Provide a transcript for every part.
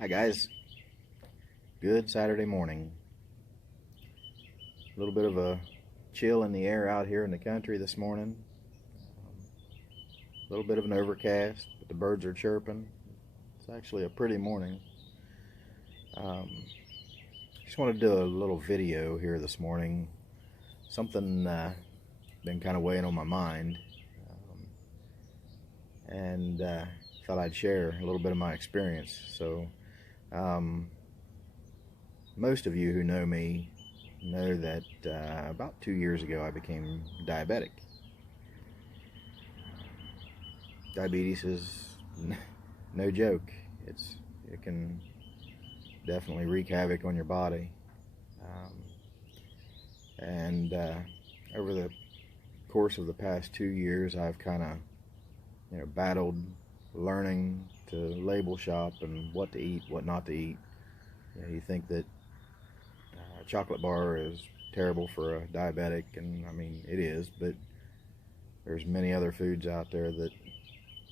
Hi guys, good Saturday morning. A little bit of a chill in the air out here in the country this morning. A little bit of an overcast, but the birds are chirping. It's actually a pretty morning. Just want to do a little video here this morning. Something been kind of weighing on my mind, and thought I'd share a little bit of my experience. So most of you who know me know that about 2 years ago I became diabetic. Diabetes is no joke. It can definitely wreak havoc on your body. And over the course of the past 2 years, I've kind of battled learning to label shop and what to eat, what not to eat. You think that a chocolate bar is terrible for a diabetic, and I mean it is, but there's many other foods out there that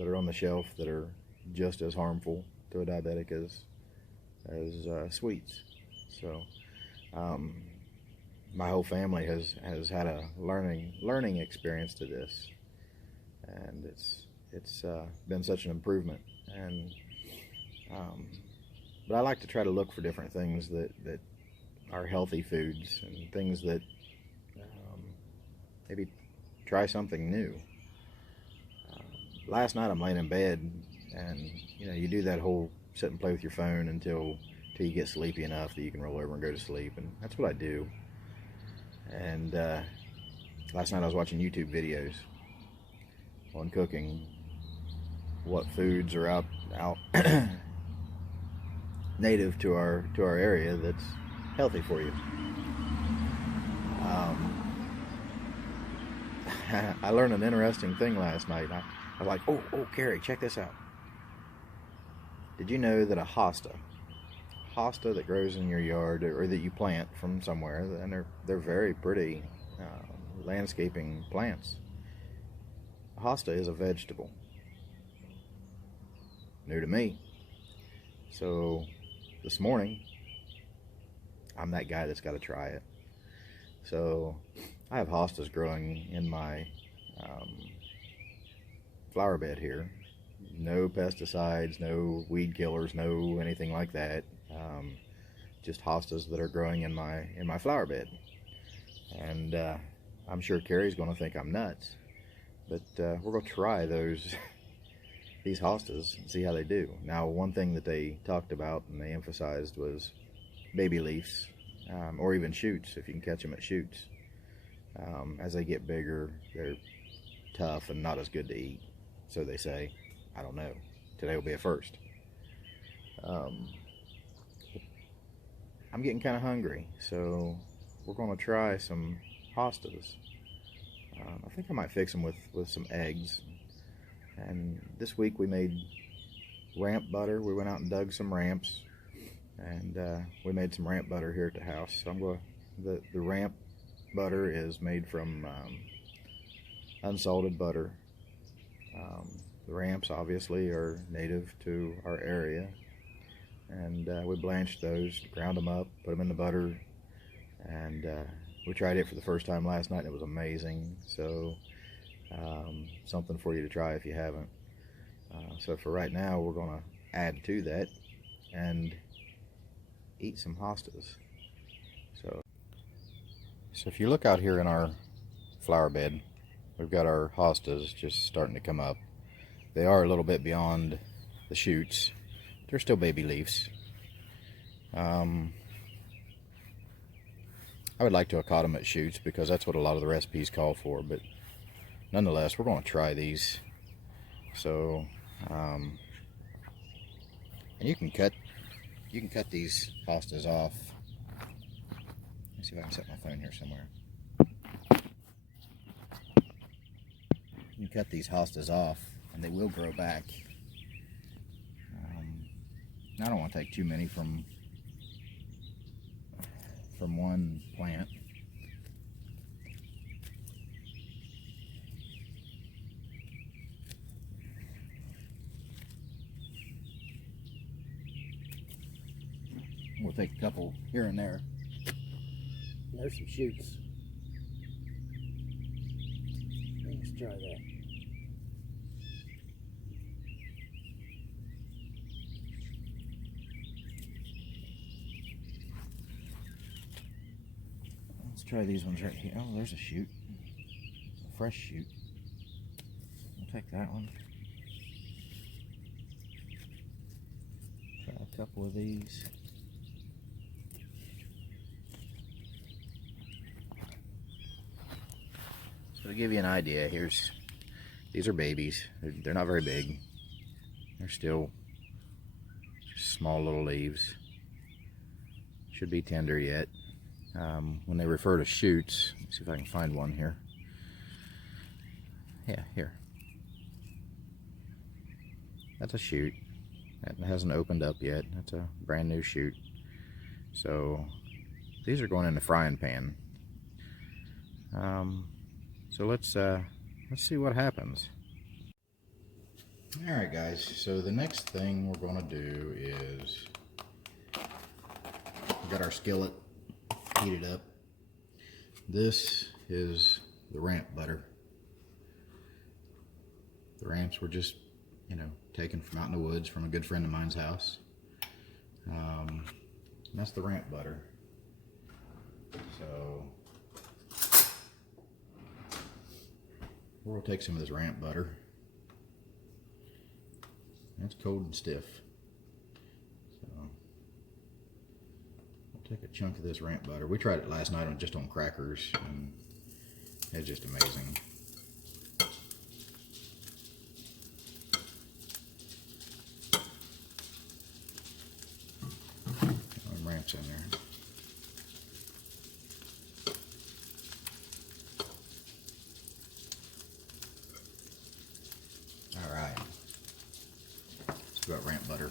are on the shelf that are just as harmful to a diabetic as sweets. So my whole family has had a learning experience to this, and it's been such an improvement. And but I like to try to look for different things that are healthy foods and things that maybe try something new. Last night I'm laying in bed, and you do that whole sit and play with your phone until you get sleepy enough that you can roll over and go to sleep, and that's what I do. And last night I was watching YouTube videos on cooking, what foods are out native to our area that's healthy for you. I learned an interesting thing last night. I was like, oh, Carrie, check this out. Did you know that a hosta that grows in your yard or that you plant from somewhere, and they're very pretty landscaping plants. A hosta is a vegetable. New to me. So this morning, I'm that guy that's got to try it. So I have hostas growing in my flower bed here. No pesticides, no weed killers, no anything like that. Just hostas that are growing in my flower bed. And I'm sure Carrie's going to think I'm nuts, but we're going to try these hostas and see how they do. Now, one thing that they talked about and they emphasized was baby leaves, or even shoots, if you can catch them at shoots. As they get bigger, they're tough and not as good to eat, so they say. I don't know. Today will be a first. I'm getting kind of hungry, so we're going to try some hostas. I think I might fix them with some eggs. And this week we made ramp butter. We went out and dug some ramps, and we made some ramp butter here at the house. So I'm going to, the ramp butter is made from unsalted butter. The ramps obviously are native to our area, and we blanched those, ground them up, put them in the butter, and we tried it for the first time last night, and it was amazing. So something for you to try if you haven't. So for right now, we're going to add to that and eat some hostas. So if you look out here in our flower bed, we've got our hostas just starting to come up. They are a little bit beyond the shoots. They're still baby leaves. I would like to have caught them at shoots because that's what a lot of the recipes call for, but nonetheless, we're going to try these. So, and you can cut these hostas off. Let me see if I can set my phone here somewhere. You can cut these hostas off, and they will grow back. I don't want to take too many from one plant. We'll take a couple here and there. There's some shoots. Let's try that. Let's try these ones right here. Oh, there's a shoot. A fresh shoot. We'll take that one. Try a couple of these. So to give you an idea, these are babies. They're not very big. They're still just small little leaves. Should be tender yet. When they refer to shoots, let's see if I can find one here. Yeah, here. That's a shoot. That hasn't opened up yet. That's a brand new shoot. So these are going in the frying pan. So let's see what happens. All right, guys. So the next thing we're going to do is we got our skillet heated up. This is the ramp butter. The ramps were just, taken from out in the woods from a good friend of mine's house. That's the ramp butter. So we'll take some of this ramp butter. That's cold and stiff. So we'll take a chunk of this ramp butter. We tried it last night just on crackers, and it's just amazing. Ramps in there. All right. Let's go ramp butter.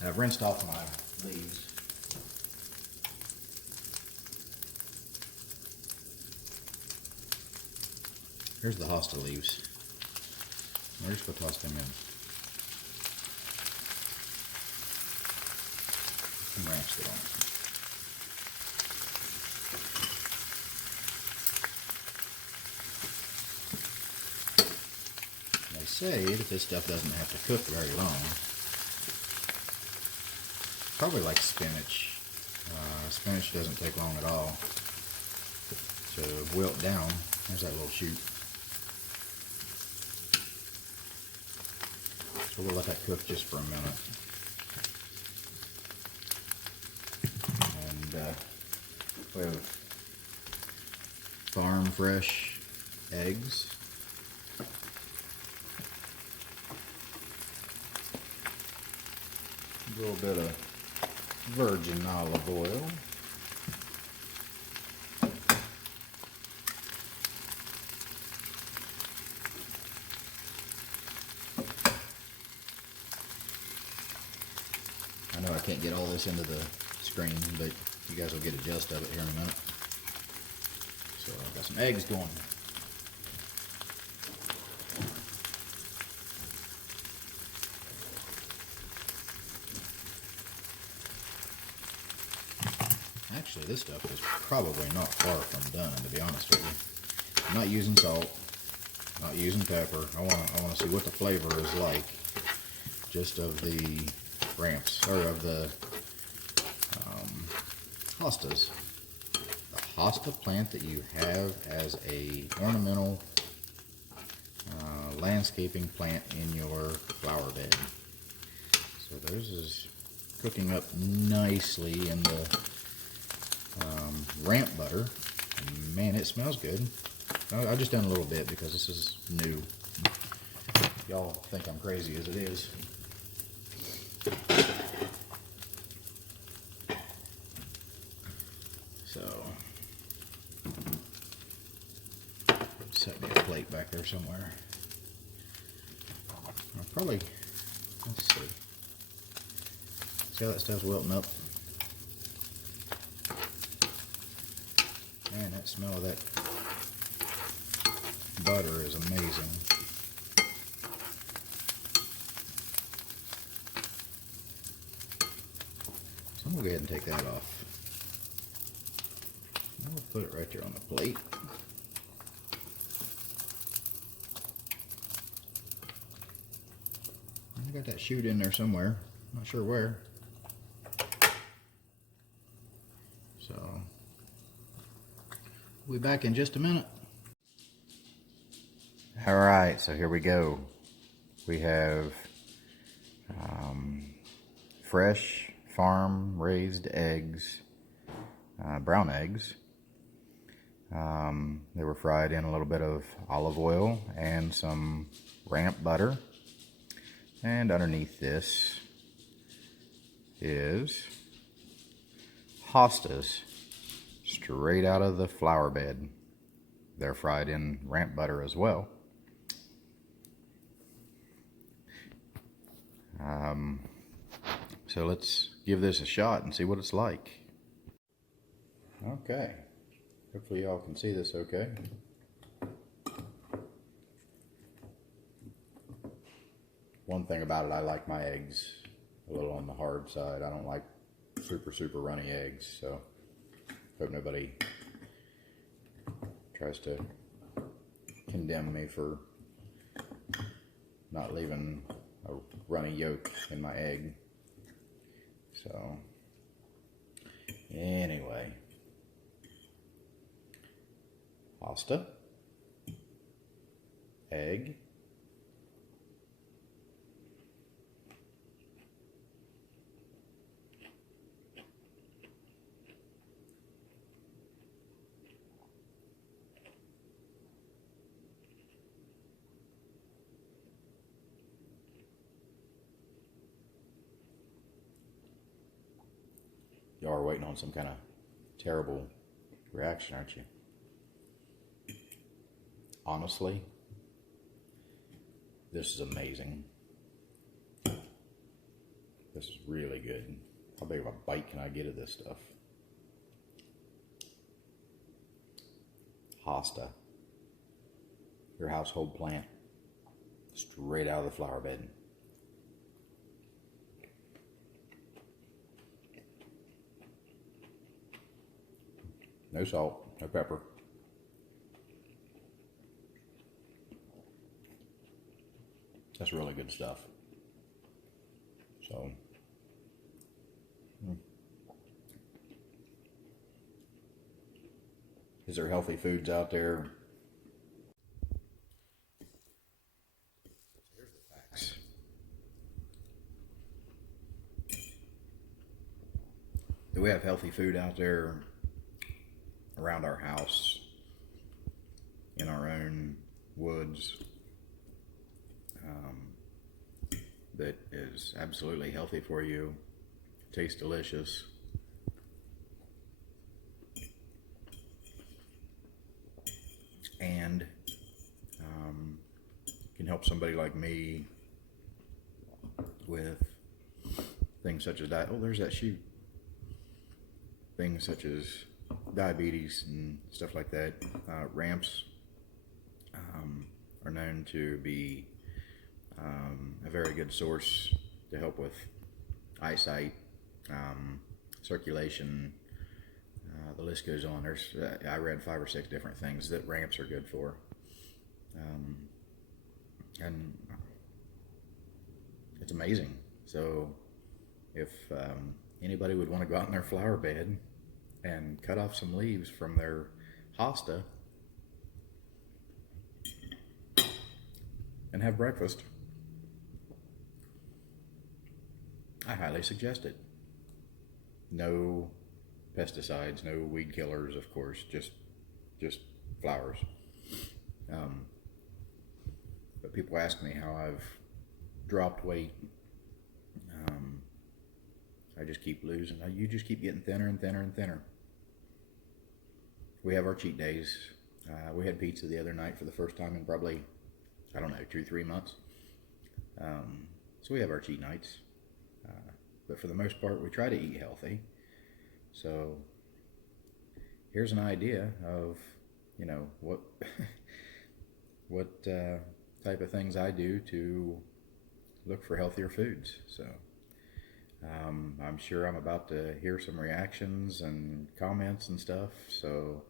And I've rinsed off my leaves. Here's the hosta leaves. We're just going to toss them in. Some ramps get on it. They say that this stuff doesn't have to cook very long. Probably like spinach. Spinach doesn't take long at all to wilt down. There's that little shoot. So we'll let that cook just for a minute. And we have farm fresh eggs. A little bit of virgin olive oil. I know I can't get all this into the screen, but you guys will get a gist of it here in a minute. So I've got some eggs going. Actually, this stuff is probably not far from done, to be honest with you. I'm not using salt, not using pepper. I want to see what the flavor is like, just of the ramps, or of the hostas. The hosta plant that you have as a ornamental landscaping plant in your flower bed. So theirs is cooking up nicely in the ramp butter. And man, it smells good. I just done a little bit because this is new. Y'all think I'm crazy as it is. So, set me a plate back there somewhere. I'll probably, let's see. See how that stuff's wilting up? Man, that smell of that butter is amazing. I'm gonna go ahead and take that off. I'll put it right there on the plate. I got that chute in there somewhere. Not sure where. So we'll be back in just a minute. All right, so here we go. We have fresh farm raised eggs, brown eggs. They were fried in a little bit of olive oil and some ramp butter. And underneath this is Hostas, straight out of the flower bed. They're fried in ramp butter as well. So let's give this a shot and see what it's like. Okay, hopefully y'all can see this okay. One thing about it, I like my eggs a little on the hard side. I don't like super runny eggs, so hope nobody tries to condemn me for not leaving a runny yolk in my egg. So anyway, pasta, egg, y'all are waiting on some kind of terrible reaction, aren't you? Honestly, this is amazing. This is really good. How big of a bite can I get of this stuff? Hosta, your household plant, straight out of the flower bed. No salt, no pepper. That's really good stuff. So, is there healthy foods out there? Here's the facts. Do we have healthy food out there around our house, in our own woods, that is absolutely healthy for you, tastes delicious, and can help somebody like me with things such as diet. Oh, there's that shoot. Things such as diabetes and stuff like that. Ramps are known to be a very good source to help with eyesight, circulation. The list goes on. There's I read 5 or 6 different things that ramps are good for, and it's amazing. So if anybody would want to go out in their flower bed and cut off some leaves from their hosta and have breakfast, I highly suggest it. No pesticides, no weed killers, of course, just flowers. But people ask me how I've dropped weight. I just keep losing. You just keep getting thinner and thinner and thinner. We have our cheat days. We had pizza the other night for the first time in probably, I don't know, 2-3 months. So we have our cheat nights. But for the most part, we try to eat healthy. So here's an idea of, you know, what what type of things I do to look for healthier foods. So I'm sure I'm about to hear some reactions and comments and stuff, so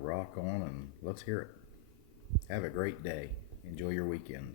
rock on and let's hear it. Have a great day. Enjoy your weekend.